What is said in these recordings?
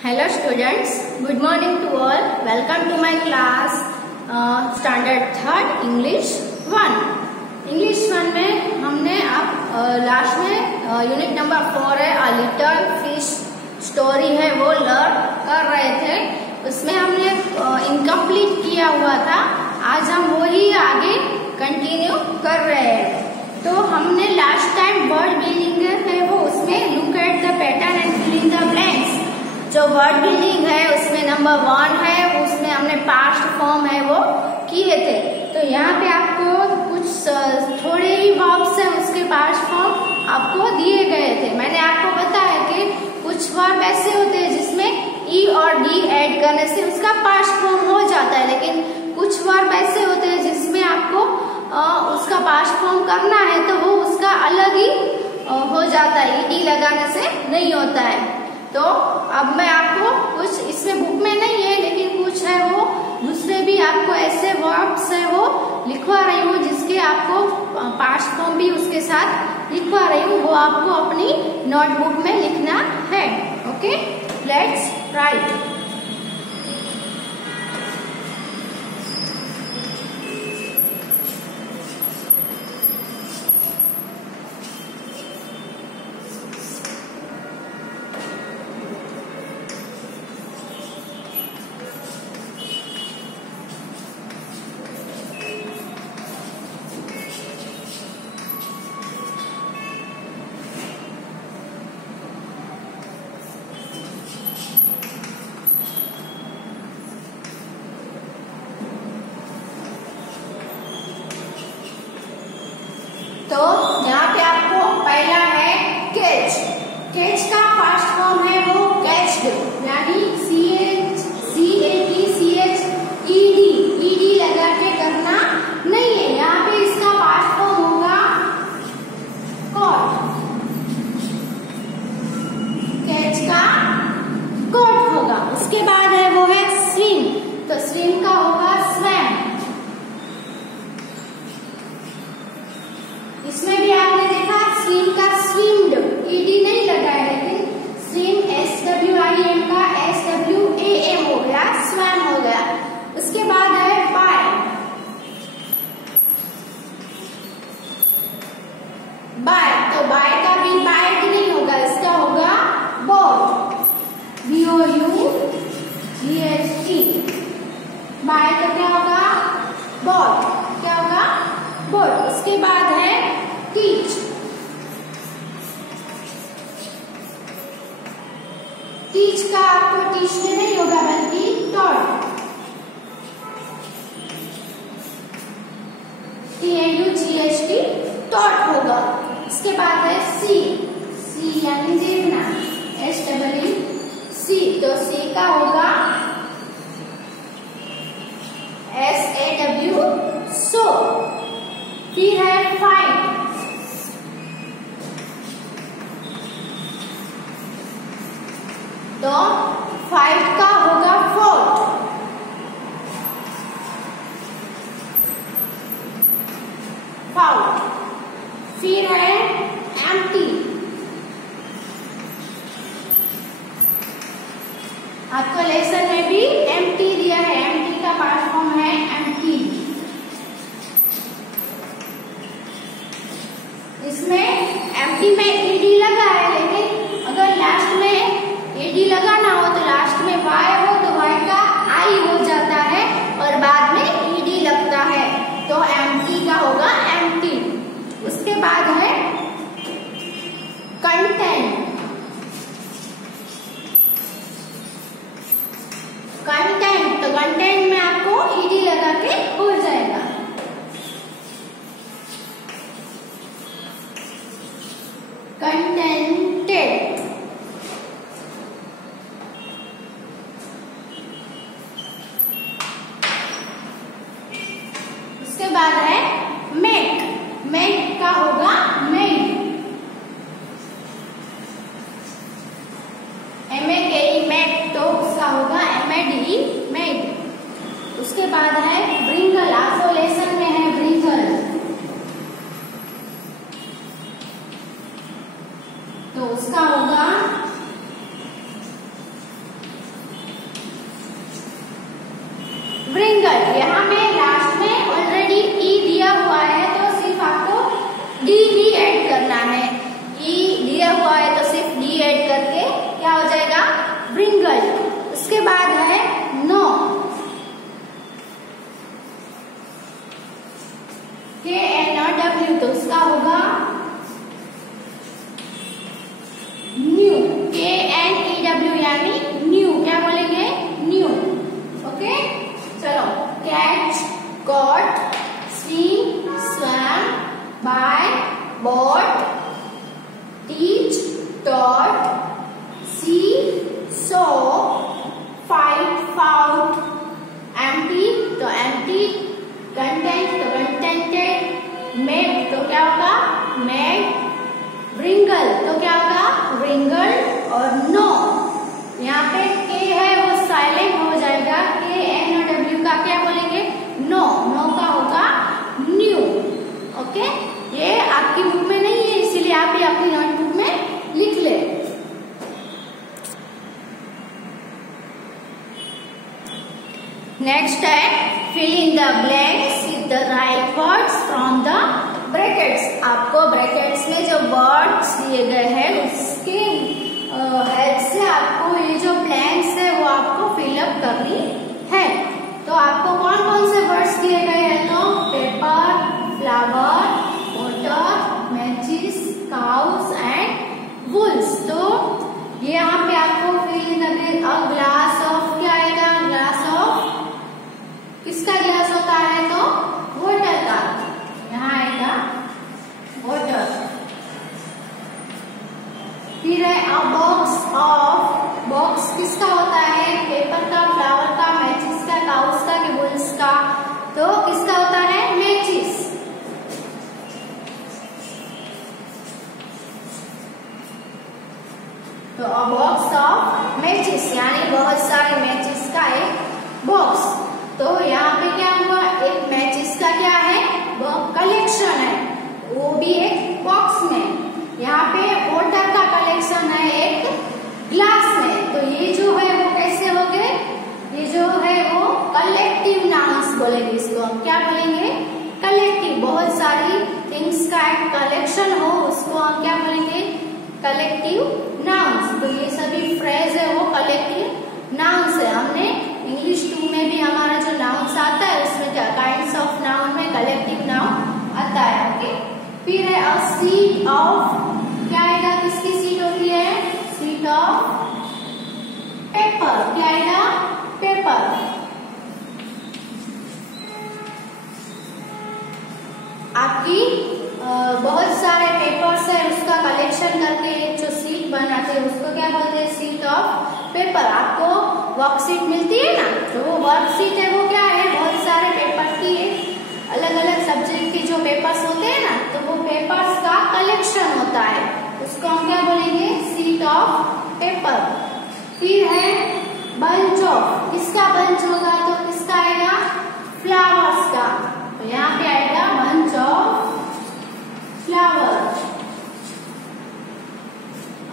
Hello students, good morning to all. Welcome to my class standard 3rd English 1. English 1 में हमने अब last में unit number 4 है A Little Fish story है वो लर्न कर रहे थे. उसमें हमने इनकम्प्लीट किया हुआ था. आज हम वही आगे कंटिन्यू कर रहे हैं. तो हमने लास्ट टाइम वर्ड बिल्डिंग है वो उसमें look at the pattern and fill in the blanks. जो वर्ड बिल्डिंग है उसमें नंबर 1 है उसमें हमने पास्ट फॉर्म है वो किए थे. तो यहाँ पे आपको कुछ थोड़े ही वर्ब्स है उसके पास्ट फॉर्म आपको दिए गए थे. मैंने आपको बताया कि कुछ वर्ब ऐसे होते हैं जिसमें ई और डी ऐड करने से उसका पास्ट फॉर्म हो जाता है, लेकिन कुछ वर्ब ऐसे होते हैं जिसमें आपको उसका पास्ट फॉर्म करना है तो वो उसका अलग ही हो जाता है, ईडी लगाने से नहीं होता है. तो अब मैं आपको कुछ इसमें बुक में नहीं है लेकिन कुछ है वो दूसरे भी आपको ऐसे वर्ब्स है वो लिखवा रही हूँ जिसके आपको पास्ट फॉर्म भी उसके साथ लिखवा रही हूँ. वो आपको अपनी नोटबुक में लिखना है. Okay, let's write. तो यहाँ पे आपको पहला है कैच. कैच का फर्स्ट फॉर्म है वो कैच्ड, यानी ईडी लगा के करना नहीं है. यहाँ पे इसका फर्स्ट फॉर्म होगा कॉट. कैच का कॉट होगा. उसके बाद है वो है स्विम. तो स्विम का होगा स्वैम. इसमें भी आपने देखा स्विम का स्विम्ड, ईडी नहीं लगा है लेकिन स्विम SWIM का SWAM हो गया, स्वैम हो गया. उसके बाद है बाय. बाय तो बाय का भी बाइट नहीं होगा, इसका होगा बोट. BOUGHT. बाय का क्या होगा बोट. क्या होगा बोट. उसके बाद है टीच. टीच का आपको टीच में नहीं होगा बल्कि टॉट. TAUGHT टॉट होगा. इसके बाद है सी. सी यानी देखना, SEE. तो सी का होगा SAW सो. फिर है फाइट. तो फाइट का होगा फोर्ट. फाउट. फिर है एम्प्टी. आपको लेसन में भी एम्प्टी दिया है. एम्प्टी का पास्ट फॉर्म है एम्प्टी. इसमें एम्प्टी में ईडी लगा है लेकिन अगर लास्ट में ईडी लगाना हो तो लास्ट में वाई हो तो वाई का आई हो जाता है और बाद में ईडी लगता है. तो एम्प्टी का होगा एम्प्टी. उसके बाद है कंटेंट. कंटेंट तो कंटेंट में आपको ईडी लगा के हो जाएगा. कंटेंटेड. उसके बाद है मेक. मेक का होगा मेड. MAKE मेक तो उसका होगा MADE मेड. उसके बाद है ब्रिंगल. आपको लेसन में है ब्रिंगल. तो उसका होगा यहाँ में लास्ट में ऑलरेडी ई दिया हुआ है तो सिर्फ आपको डी ही ऐड करना है। ई दिया हुआ है तो सिर्फ डी ऐड करके क्या हो जाएगा, ब्रिंगल। उसके बाद है नो, KNOW, तो उसका होगा न्यू, KNEW यानी न्यू। क्या बोलेंगे, न्यू। ओके, चलो, catch, caught, swim, swam, buy, bought, teach, taught, see, saw, fight, fought, empty तो एम्प्टी, कंटेंट तो कंटेंटेड, मेड तो क्या होगा, मेड, ब्रिंगल तो क्या होगा, ब्रिंगल। और नो, यहाँ पे के है वो साइलेंट हो जाएगा, KNOW का क्या बोलेंगे, नो। नो का होगा न्यू। ओके, ये आपकी बुक में नहीं है इसीलिए आप ये अपनी नोटबुक में लिख ले। नेक्स्ट है fill in the blanks with the right words from the brackets। आपको ब्रैकेट्स में जो वर्ड्स दिए गए हैं उसके हेल्प से आपको ये जो ब्लैंक्स है वो आपको फिलअप करनी है। तो आपको कौन कौन से वर्ड्स दिए गए हैं, तो paper, flower, water, matches, cows and wools. तो ये यहाँ पे आपको fill in the glass of, क्या आएगा, ग्लास ऑफ, किसका गिलास होता है, तो वाटर का, यहाँ आएगा वाटर। फिर है अ बॉक्स ऑफ, बॉक्स किसका होता है, पेपर का, फ्लावर का, मैचिस का, काउस का, वुल्स का, तो किसका होता है, मैचिस। तो अ बॉक्स ऑफ मैचिस यानी बहुत सारे मैचिस का एक बॉक्स। तो यहाँ पे क्या हुआ, एक मैचिस का क्या है, वो कलेक्शन है, वो भी एक बॉक्स में। यहाँ पे वाटर का कलेक्शन है एक ग्लास में। तो ये जो है वो कैसे हो गए, ये जो है वो कलेक्टिव नाउन्स बोलेंगे, इसको हम क्या बोलेंगे, कलेक्टिव। बहुत सारी थिंग्स का एक कलेक्शन हो उसको हम क्या बोलेंगे, कलेक्टिव नाउन्स। तो ये सभी फ्रेज है वो कलेक्टिव नाउन्स है। हमने इंग्लिश 2 में भी हमारा जो नाउन्स आता है उसमें क्या काइंड्स ऑफ नाउन में कलेक्टिव नाउन आता है। ओके, फिर है अ सीट ऑफ, क्या आएगा, किसकी सीट होती है, सीट ऑफ पेपर, क्या आएगा, पेपर। आपकी बहुत सारे पेपर्स है उसका कलेक्शन करके एक जो सीट बनाते हैं उसको क्या बोलते हैं, सीट ऑफ पेपर। आपको वर्कशीट मिलती है ना, तो वो वर्कशीट है वो क्या है, बहुत सारे पेपर की अलग अलग सब्जेक्ट के जो पेपर्स होते हैं ना, तो वो पेपर्स का कलेक्शन होता है, उसको हम क्या बोलेंगे, सीट ऑफ पेपर। फिर है बंच ऑफ, किसका बंच होगा, तो किसका आएगा, फ्लावर्स का। तो यहाँ पे आएगा बंच ऑफ फ्लावर।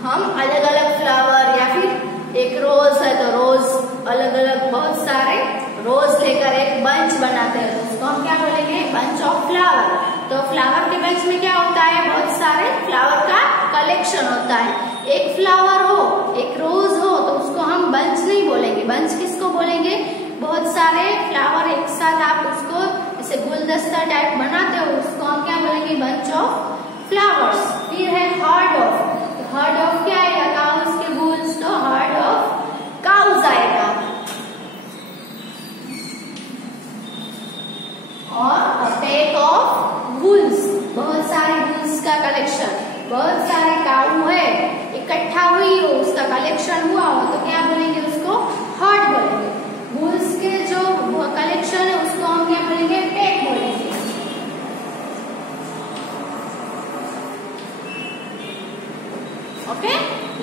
हम अलग अलग फ्लावर या फिर एक रोज है तो रोज अलग अलग बहुत सारे रोज लेकर एक बंच बनाते हैं, उसको हम क्या बोलेंगे, बंच ऑफ फ्लावर। तो फ्लावर के बंच में क्या होता है, बहुत सारे फ्लावर का कलेक्शन होता है। एक फ्लावर हो, एक रोज हो, तो उसको हम बंच नहीं बोलेंगे। बंच किसको बोलेंगे, बहुत सारे फ्लावर एक साथ आप उसको ऐसे गुलदस्ता टाइप बनाते हो, उसको हम क्या बोलेंगे, बंच ऑफ फ्लावर्स। फिर है हर्ड ऑफ, हर्ड ऑफ क्या आएगा, काउस के वुल्स, तो हर्ड ऑफ काउस आएगा। और पैक ऑफ वुल्स, बहुत सारे वुल्स का कलेक्शन, बहुत सारे काऊ है इकट्ठा हुई हो, उसका कलेक्शन हुआ हो, तो क्या बोलेंगे, उसको हर्ड बोलेंगे। वुल्स के जो कलेक्शन है उसको हम क्या बोलेंगे, पैक बोलेंगे। Okay,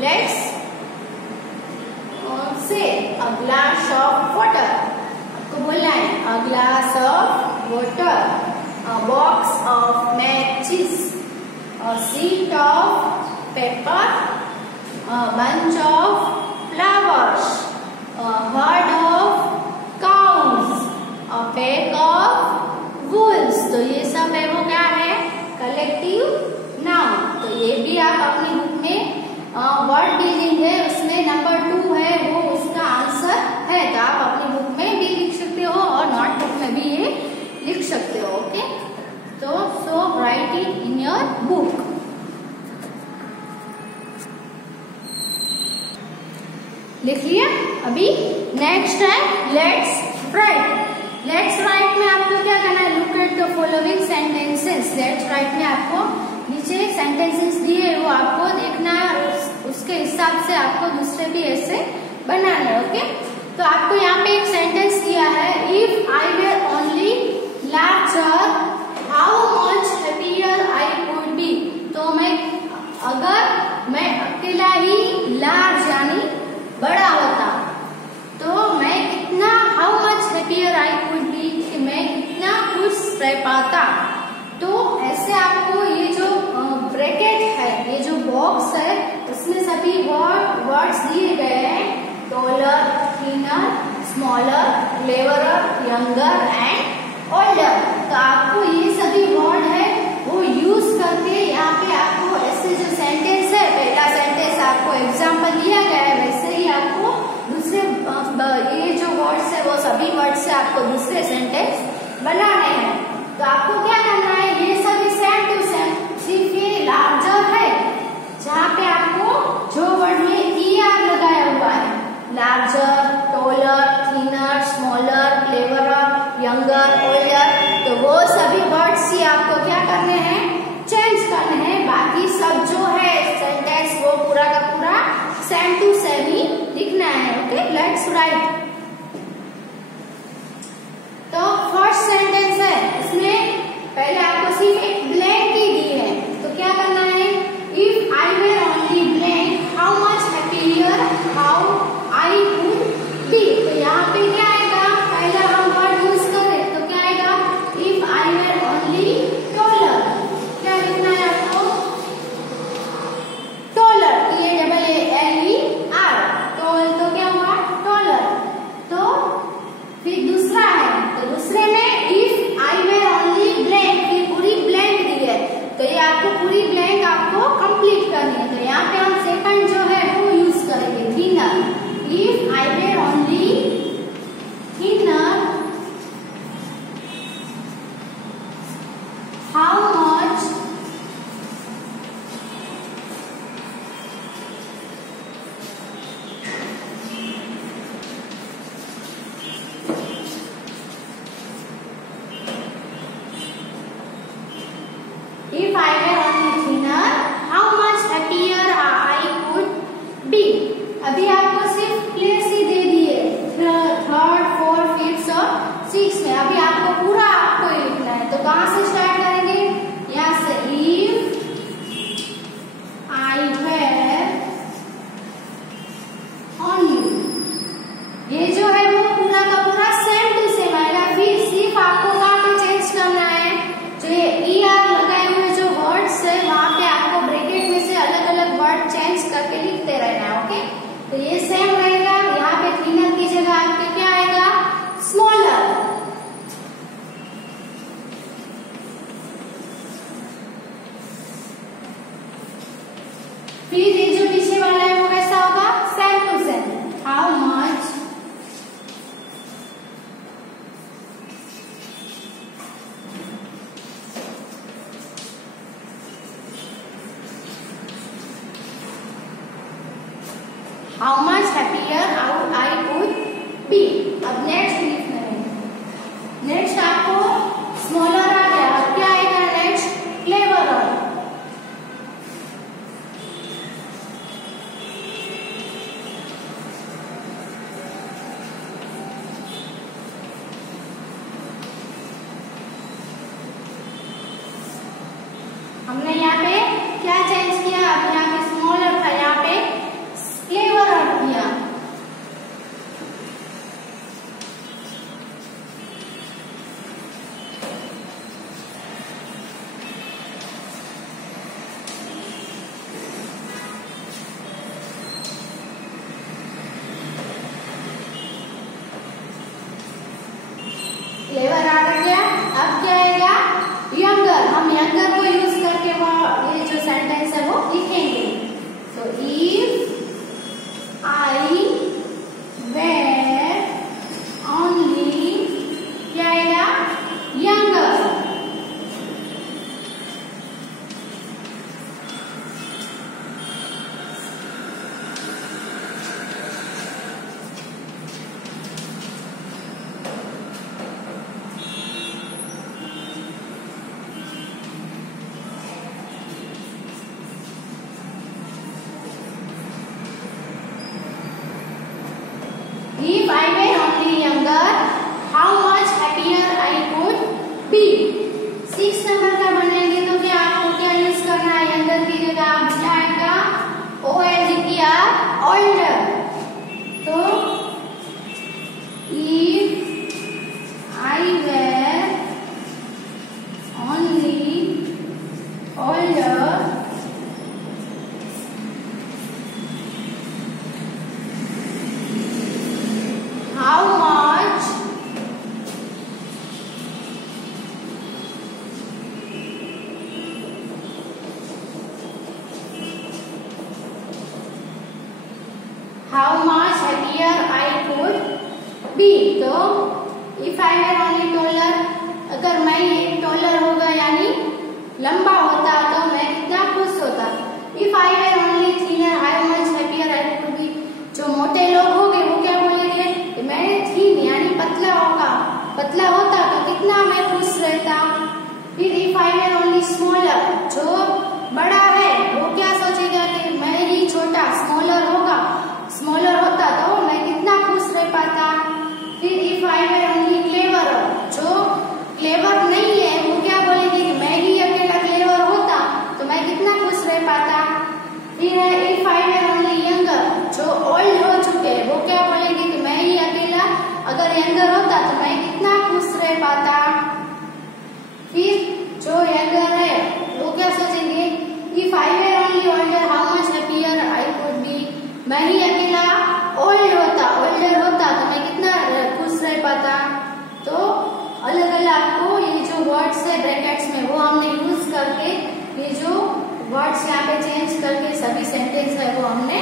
let's say a glass of water, आपको बोलना है a glass of water, a box of matches, a sheet of paper, a bunch of flowers, a herd of cows, a pack लिख लिया। अभी नेक्स्ट है let's write. Let's write में आपको क्या करना है, look at the following sentences. Let's write में आपको नीचे सेंटेंसेस दिए वो आपको देखना है और उसके हिसाब से आपको दूसरे भी ऐसे बनाने हैं। ओके, तो आपको यहाँ पे एक सेंटेंस दिया है, if I were only larger how much happier I would be. तो अगर मैं अकेला ही लार्ज यानी बड़ा होता तो मैं कितना, how much happier I would B, कि मैं कितना खुश रह पाता। तो ऐसे आपको ये जो ब्रैकेट है, ये जो बॉक्स है, उसमें सभी वर्ड्स दिए गए हैं, taller, thinner, smaller, cleverer, younger and older. तो आपको ये सभी वर्ड है वो यूज करके यहाँ पे आपको ऐसे जो सेंटेंस है, पहला सेंटेंस आपको एग्जाम्पल दिया गया है, वैसे ही आपको दूसरे ये जो वर्ड्स है वो सभी वर्ड से आपको दूसरे सेंटेंस बनाने हैं। तो आपको क्या करना है, ये सभी सेम टू सेम, सिर्फ ये लार्जर है जहाँ पे आपको जो वर्ड में ER लगाया हुआ है, larger, taller, thinner, smaller, cleverer, younger, older, तो वो सभी वर्ड्स ही आपको क्या करने हैं, चेंज करने हैं। बाकी सब जो है सेंटेंस वो पूरा का पूरा सेम टू सेम ही लिखना है। Okay, let's write. तो फर्स्ट सेंटेंस है, इसमें पहले आपको सिर्फ एक ब्लैंक ही दी है, तो क्या करना है, if I were only blank how much happier how I would be. तो यहाँ पे क्या आएगा, पहला हम वर्ड यूज करें तो क्या आएगा, if I were only taller. क्या लिखना है आपको, टॉलर, TALLER, टॉल, तो क्या हुआ, टॉलर। तो फिर दूसरा है, तो दूसरे में if I were only blank, फिर पूरी ब्लैंक दी है, तो ये आपको पूरी ब्लैंक आपको कंप्लीट करनी है। तो यहाँ पे हम सेकंड जो है वो यूज करेंगे, thinner. If I were only thinner how much If I were only thinner, how much happier I would be। अभी आपको सिर्फ प्लेस ही दे दिए, थर्ड, फोर्थ, फिफ्थ और सिक्स में। अभी आपको पूरा आपको लिखना है, तो कहाँ से स्टार्ट करेंगे, यहाँ से, If I were only, ये जो है वो पूरा का पूरा सेम टू सेम आएगा। फिर सिर्फ आपको कहाँ पे चेंज करना है, जो ये ER लगाए हुए जो वर्ड्स है वहां पे आपको ब्रैकेट में से अलग अलग वर्ड चेंज करके लिखते रहना है। ओके, तो ये सेम रहेगा। यहाँ पे थिनर की जगह आपके क्या आएगा, स्मॉलर। फिर ये जो पीछे वाला है वो कैसा होगा, same to same, how much How much happier I would be। अब नेक्स्ट लिखना है, नेक्स्ट आपको स्मॉलर आ गया, अब क्या आएगा नेक्स्ट, क्लेवरर। हमने यहाँ पे क्या चेंज किया, अब यहाँ पे स्मॉलर था, यहाँ पे क्लेवरर किया। क्लेवर आ गया। अब क्या आएगा, यंगर। हम यंगर को यूज करके वो ये जो सेंटेंस है वो लिखेंगे। तो इफ आई वेर ओनली, क्या आएगा, यंगर। बी। 6 नंबर का बनेंगे तो क्या आपको क्या यूज करना है, यंगर की जगह क्या आएगा, OLDER, older। तो if I were only older, how much happier I could be। तो if I were only taller, अगर मैं एक taller होगा यानी लंबा होता तो मैं कितना खुश होता। If I were only thinner, how much happier I could be। जो मोटे लोग होंगे वो क्या बोलेंगे कि मैं thin यानी पतला होता तो कितना मैं खुश रहता। फिर if I were only smaller, जो बड़ा है वो क्या सोचेगा कि मैं ही छोटा स्मॉलर होता तो मैं कितना खुश रह पाता। फिर if I were only clever, जो क्लेवर नहीं है वो क्या बोलेंगे कि मैं ही अकेला क्लेवर होता तो मैं कितना खुश रह पाता। फिर है if I were only younger, जो ओल्ड हो चुके हैं वो क्या बोलेंगे कि मैं ही अकेला अगर यंगर होता तो मैं कितना खुश रह पाता। फिर जो यंगर है वो क्या सोचेंगे, if I were only older, how much happier I could be। मैं ही अकेला ओल्डर होता तो मैं कितना खुश रह पाता। तो अलग अलग आपको ये जो वर्ड्स है ब्रैकेट्स में वो हमने यूज करके ये जो वर्ड्स यहाँ पे चेंज करके सभी सेंटेंस है वो हमने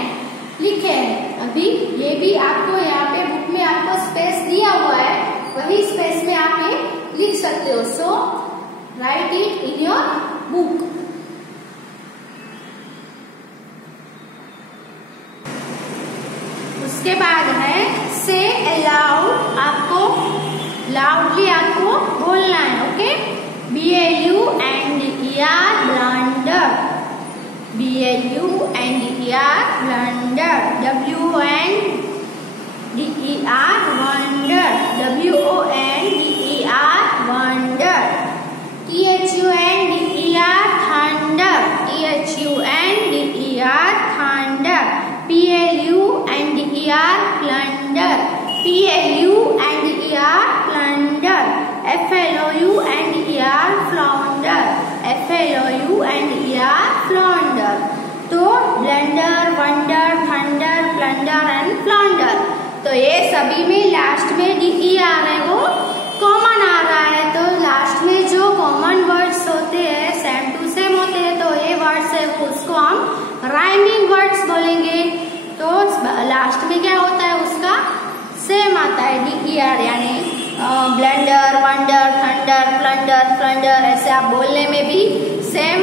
लिखे हैं। अभी ये भी आपको यहाँ पे बुक में आपको स्पेस दिया हुआ है, वही स्पेस में आप ये लिख सकते हो। So write it in your book. उसके बाद है से अलाउड, आपको लाउडली आपको बोलना है। Okay, BLUNDER blunder, BLUNDER blunder, WONDER wonder, WONDER wonder, THUNDER thunder, THUNDER thunder, PLUNDER plunder, PLUNDER plunder, FLOUNDER flounder, FLOUNDER flounder. तो blunder, wonder, thunder, plunder and flounder. तो ये सभी में लास्ट में DER है वो कॉमन आ रहा है। तो लास्ट में जो कॉमन वर्ड्स होते हैं सेम टू सेम होते हैं, तो ये वर्ड्स है वो उसको हम राइमिंग वर्ड्स बोलेंगे। तो लास्ट में क्या होता है उसका सेम आता है DER, यानी ब्लेंडर, वंडर, थंडर, प्लंडर, फ्लंडर, ऐसे आप बोलने में भी सेम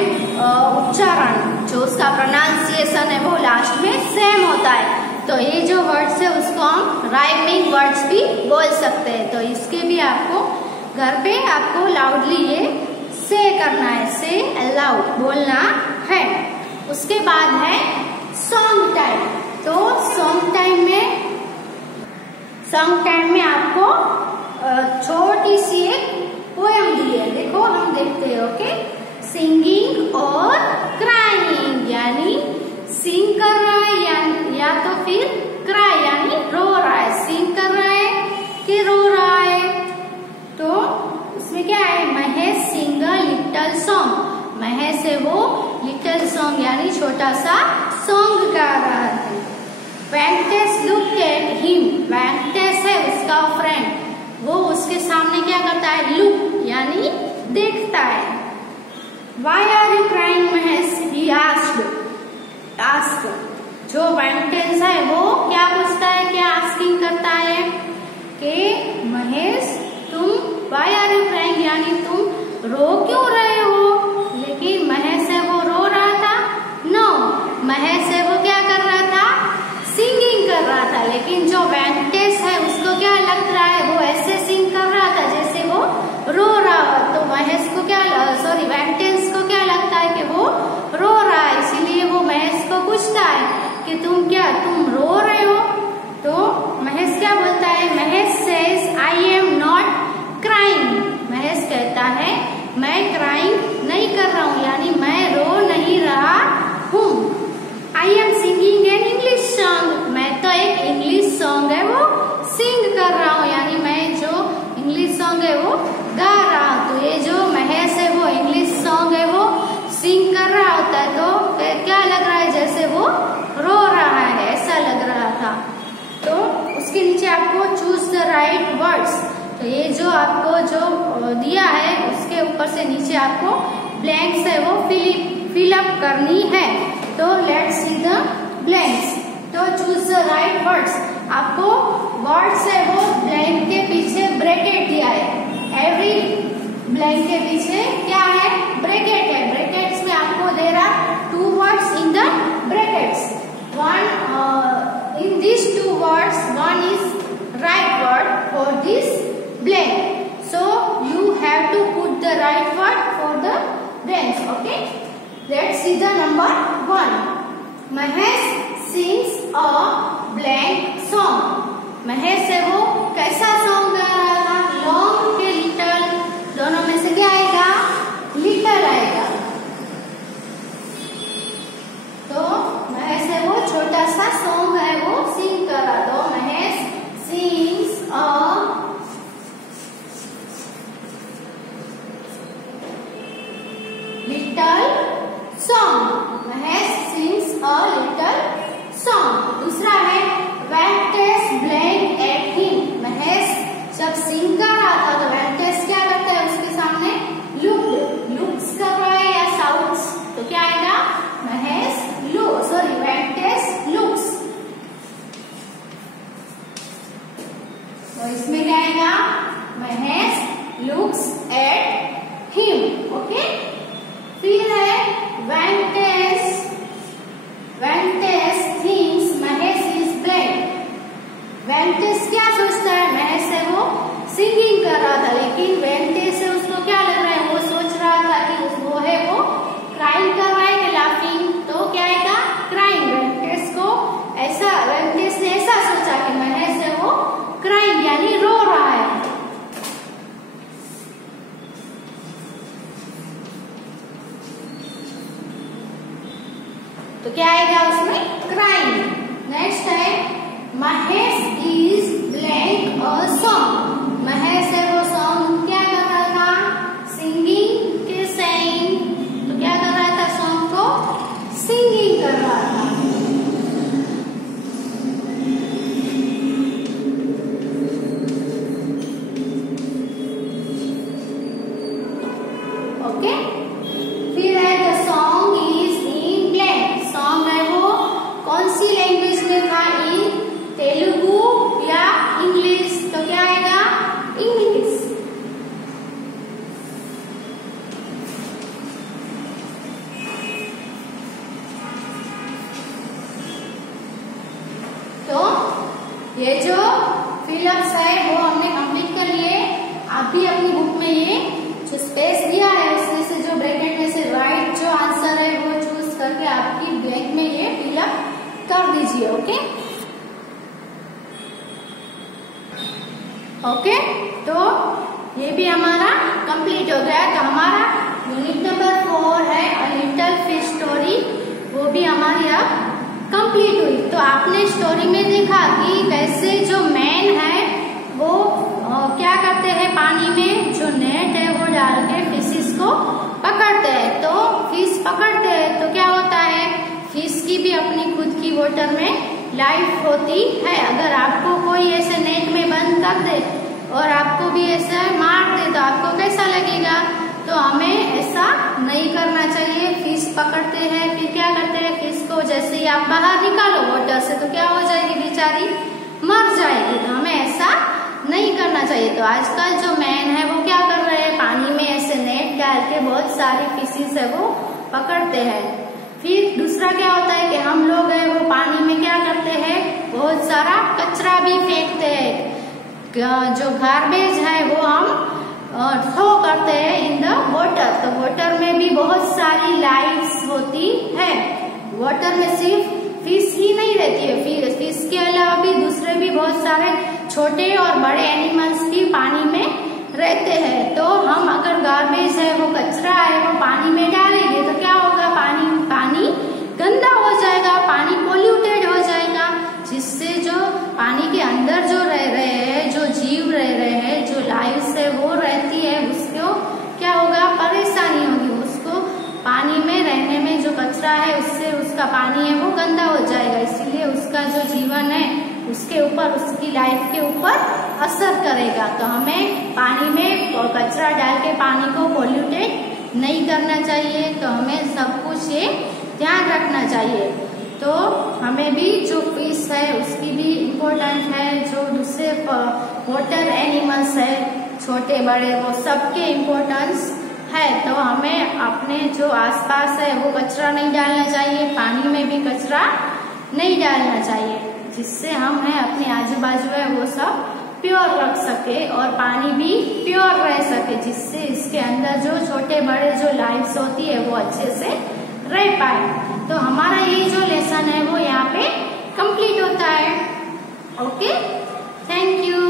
उच्चारण जो उसका प्रोनाउंसिएशन है वो लास्ट में सेम होता है। तो ये जो वर्ड्स है उसको हम राइमिंग वर्ड्स भी बोल सकते हैं। तो इसके भी आपको घर पे आपको लाउडली ये से करना है, से अलाउड बोलना है। उसके बाद है सॉन्ग टाइम। तो सॉन्ग टाइम में आपको छोटी सी एक पोएम दी है, देखो हम देखते हैं। ओके, सिंगिंग और क्राइंग, यानी सिंग कर रहा है या तो फिर क्राई यानी रो रहा है। सिंग कर रहा है कि रो रहा है। तो उसमें क्या है, महेश सिंग अ लिटिल सॉन्ग, महेश है वो लिटिल सॉन्ग यानी छोटा सा सॉन्ग गा रहा है। Venkatesh look at him, Venkatesh है उसका फ्रेंड, वो उसके सामने क्या करता है, लुक यानी देखता है। Why are you crying Mahesh, he asked, जो वेंकटेश है वो क्या पूछता है, क्या आस्किंग करता है कि महेश तुम Why are you crying यानी तुम रो क्यों रहे हो। लेकिन महेश है वो रो रहा था, नो, महेश है वो क्या कर रहा था, सिंगिंग कर रहा था। लेकिन जो वेंकटेश है उसको क्या लग रहा है, वो ऐसे सिंग कर रहा था जैसे वो रो रहा हो। तो महेश को क्या वेंकटेश को क्या लगता है कि वो रो रहा है, इसीलिए वो महेश को पूछता है कि तुम रो रहे हो। तो महेश क्या बोलता है, Mahesh says I am not crying, Mahesh कहता है मैं क्राइंग नहीं कर रहा हूँ, यानी मैं रो नहीं रहा हूँ। I am singing an English song, मैं तो एक इंग्लिश सॉन्ग है वो सिंग कर रहा हूँ, यानी मैं जो इंग्लिश सॉन्ग है वो गा रहा हूँ। तो ये जो महेश है वो इंग्लिश सॉन्ग है वो सिंग कर रहा होता है, तो क्या लग रहा है जैसे वो रो रहा है, ऐसा लग रहा था। तो उसके नीचे आपको चूज द राइट वर्ड्स, तो ये जो आपको जो दिया है उसके ऊपर से नीचे आपको ब्लैंक्स है वो फिल अप करनी है। तो लेट्स सी द ब्लैंक्स। तो चूज द राइट वर्ड्स, आपको वर्ड्स है वो ब्लैंक के पीछे ब्रैकेट दिया है। एवरी ब्लैंक के पीछे क्या है, ब्रैकेट है। ब्रैकेट्स में आपको दे रहा 2 words in the brackets. In these 2 words, one is right word for this blank. So you have to put the right word for the blanks. Okay. Let's see the number 1. Mahesh sings a blank song. Mahesh है वो कैसा song गा रहा था, long के little, दोनों में से क्या आएगा, लिटल आएगा। तो महेश है वो छोटा सा सॉन्ग है वो सिंग कर रहा। तो Mahesh sings a little song, Mahesh sings a little song. दूसरा है Venkatesh blank at him, Mahesh जब सिंग कर रहा था तो वेंकटेश क्या करता है उसके सामने लुक्स कर रहा है या साउट्स, तो क्या आएगा, महेश वेंकटेश लुक्स। तो इसमें क्या आएगा, Mahesh looks at him. Okay. फिर है Venkatesh thinks Mahesh is blank, Venkatesh क्या सोचता है, महेश है वो सिंगिंग कर रहा था, लेकिन वेंकटेश से उसको क्या लग रहा है, वो सोच रहा था कि वो है वो क्राइंग कर रहा है कि लाफिंग, तो क्या आएगा, क्राइंग। वेंकटेश ने ऐसा सोचा कि महेश है वो क्राइंग यानी रो रहा है। तो क्या आएगा उसमें, क्राइंग। नेक्स्ट है Mahesh is blank a song, Mahesh है वो सॉन्ग क्या कर रहा था, सिंगिंग के सेइंग, तो क्या कर रहा था, सॉन्ग को सिंगिंग कर रहा था। ओके। फिर है the song is in blank, song है वो कौन सी लैंग्वेज में था, इन तेलुगु या इंग्लिश, तो क्या आएगा, इंग्लिश। तो ये जो फिलअप्स है वो हमने कंप्लीट कर लिए। आप भी अपनी बुक में ये जो स्पेस दिया है उसमें से जो ब्रैकेट में से राइट जो आंसर है वो चूज करके आपकी ब्लैंक में ये फिलअप कर दीजिए। ओके। ओके, तो ये भी हमारा कंप्लीट हो गया। तो हमारा यूनिट नंबर 4 है अ लिटिल फिश स्टोरी, वो भी हमारी अब कंप्लीट हुई। तो आपने स्टोरी में देखा कि कैसे जो मैन है वो क्या करते हैं, पानी में जो नेट है वो डाल के फिशेस को पकड़ते हैं। तो फिश पकड़ते हैं तो क्या होता है, फिश की भी अपनी खुद की वाटर में लाइफ होती है। अगर आपको कोई ऐसे नेट में बंद कर दे और आपको भी ऐसा मार दे तो आपको कैसा लगेगा। तो हमें ऐसा नहीं करना चाहिए। फिश पकड़ते हैं, फिर क्या करते हैं, फिश को जैसे ही आप बाहर निकालो वाटर से तो क्या हो जाएगी, बेचारी मर जाएगी। तो हमें ऐसा नहीं करना चाहिए। तो आजकल जो मैन है वो क्या कर रहे हैं, पानी में ऐसे नेट डाल के बहुत सारी फिशेस है वो पकड़ते हैं। फिर दूसरा क्या होता है कि हम लोग है वो पानी में क्या करते हैं, बहुत सारा कचरा भी फेंकते हैं। जो गार्बेज है वो हम थ्रो करते हैं इन द वाटर। तो वाटर में भी बहुत सारी लाइफ्स होती है। वाटर में सिर्फ फिश ही नहीं रहती है, फिश के अलावा भी दूसरे भी बहुत सारे छोटे और बड़े एनिमल्स भी पानी में रहते हैं। तो हम अगर गार्बेज है, वो कचरा है, वो पानी में डालेंगे तो क्या होगा, पानी गंदा हो जाएगा, पानी पोल्यूटेड हो जाएगा, जिससे जो पानी के अंदर जो रह रहे हैं, जो जीव रह रहे हैं, जो लाइफ है वो रहती है, उसको क्या होगा, परेशानी होगी। उसको पानी में रहने में जो कचरा है उससे उसका पानी है वो गंदा हो जाएगा, इसीलिए उसका जो जीवन है उसके ऊपर, उसकी लाइफ के ऊपर असर करेगा। तो हमें पानी में कचरा डाल के पानी को पोल्यूटेड नहीं करना चाहिए। तो हमें सब कुछ ये ध्यान रखना चाहिए। तो हमें भी जो फिश है उसकी भी इम्पोर्टेंट है, जो दूसरे वाटर एनिमल्स है छोटे बड़े, वो सबके इम्पोर्टेंस है। तो हमें अपने जो आसपास है वो कचरा नहीं डालना चाहिए, पानी में भी कचरा नहीं डालना चाहिए, जिससे हम है अपने आजू बाजू है वो सब प्योर रख सके और पानी भी प्योर रह सके, जिससे इसके अंदर जो छोटे बड़े जो लाइफ्स होती है वो अच्छे से रह पाए। तो हमारा ये जो लेसन है वो यहाँ पे कंप्लीट होता है। Okay, thank you.